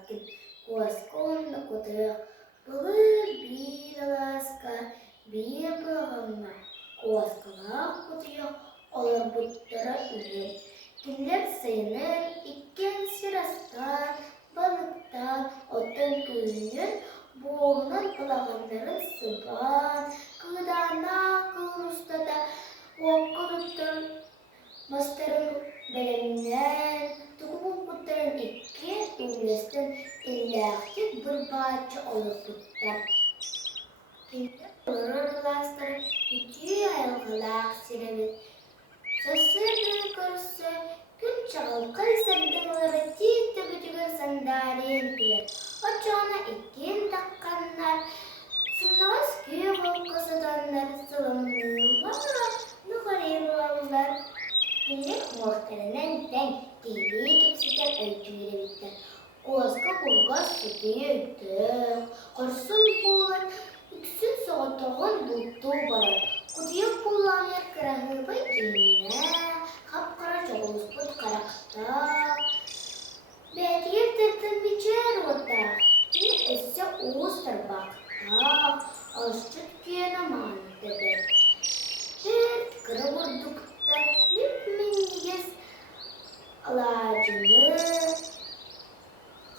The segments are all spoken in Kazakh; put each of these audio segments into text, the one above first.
Куаскин. Куаскон кутык. Былы бир ласка, бир былғанна. Куаскалар кутык, олар бұттыра үйен. Кинлер сайыныр, иккен сирастан, балықтан, отын күйінен, боғынан қылағандарын сыбан, кыдана, кылыстада, оқырыптыр, мастарын бәлемнен, тұғымын бұттарын икке, үңлестен, илләқті бір бачы олық бұттар. Кинлер ұрырластары, үкі айылғылақ сиребет. Сосыры көрсі, күн чағыл қайсардыңлары тейті бүтігір сандарен бер. Очона икен таққаннар, сынағыз күй қолқысыданлар, сылымнылар, нұғарелуалар. Кинлер мұқтарынан тән кейлі кепсетер өйтігері біттер. Қуасқа бұлға сүті өйтік, құрсын болар, үксін соғытығын бұлту барар. Құдиық бұланер кірағыбай кейіне, қап-қара жоғылыспыт қарақта. Бәтер тіртін бечер ота, не әсі ұстар бақта, алшыт кені маныды бәт. Бәт кірі бұрдықта, міп-мінегіз алажыны,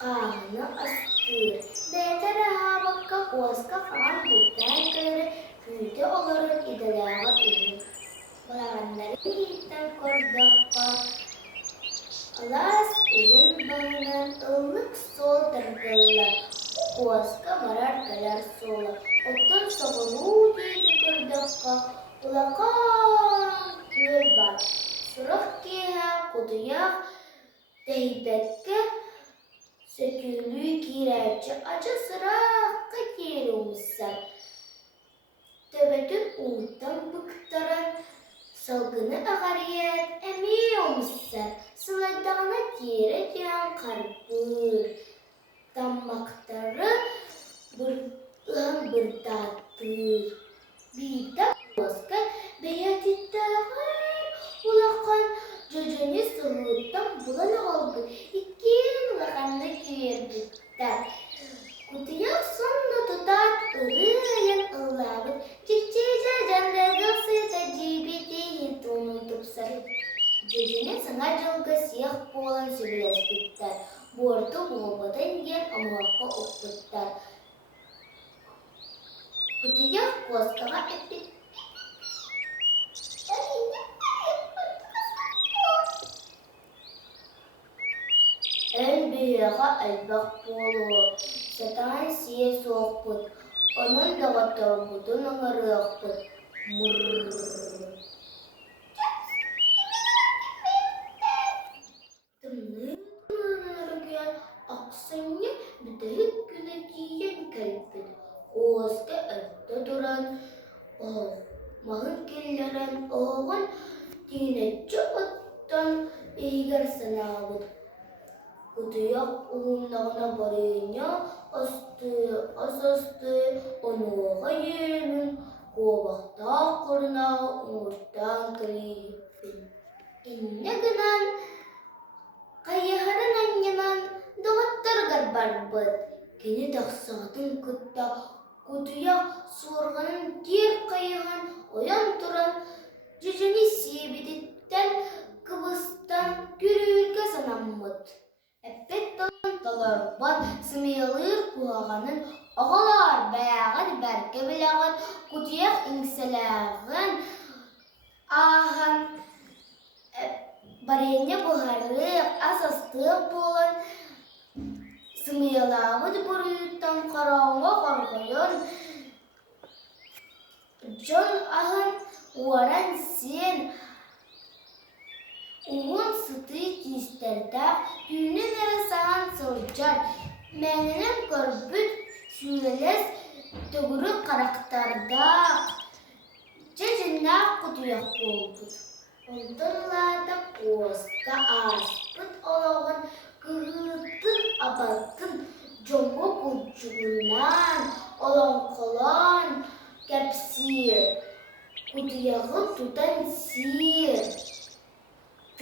қағыны астыр. Бәтер ғабыққа қуасқа қан бұлтан кірі, күйді оларын иделяға үйін. Балағандарын еттен көрдіққа. Алас үйін бағынан ұлық сол дұрғылар. Қуасқа барар кәлер солы. Оттан соғылу дейді көрдіққа. Улақан көл бар. Сұрық кейі құдыяқ тәйбәтке сөкілі керәчі ачы сұраққа келі ұмысар. Төбетін ұлттан бұқтаран, салғыны ағариет әме омысар, сылайдағына кері диян қарбыр. Таммақтары бұртатыр. Бейді қуасқа бәйәтеттағыр, ұлақан жөжөне сылыттан бұлан қалбыр. Икен ұлақанды кердіктер. Құтыяқ сонда тұтат ұрыйын ұлағын, чекчеже жандығы сыйта жебетейін тоны тұпсары. Жөжіне сыңа жылғы сияқ болан сөйлеспіттер. Борты болбадан ен амуаққа оқпыттар. Құтыяқ қуасқаға әппет. Ән бейіға әлбақ болуы. Сатан сие соқпыт, onun dağıtta budun ağırıqpıt. Mırrrrrrr. Tımnı ақсыны бітірік күні кейін кәліппіт. Қуасқа әтті тұран, мағын келлерін оғын түйнетші оттан егер сынауыд. Құтыяқ ұлындағына барыйыня асасты онуға емін, қобақта құрына ұңырттан кірейіппін. Инне гынан, қайығырын аннынан дұғыттырғар барбыд. Кені тақсағытын күтті, құтыяқ сорғанын кер қайығын оян тұран, жүжіні себедеттен кыбыстан көрілге санаммыд. Әппеттен таларбан сымелыр құлағанын оғалар бәғін бәркі білағын құтыяқ еңселәғін ағын барене бұғарық асастық болын сымелағын бұрыттан қарауға қарғайын жон ағын уаран сен Уғын сұты тестердақ, түйінін әрі саған сылжар, мәнінен көрбіт сүйелес түгірі қарақтардақ, жежіннақ құтыяқ болбыт. Онтырлады қуасқа аспыт олағын, күгіттін абаттын, жоңғы күлчігінен, олан қолан кәпсір, құтыяғын тұтан сир.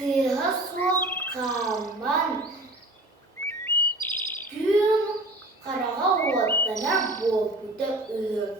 Тыға соққаман, Ортана болбута өр.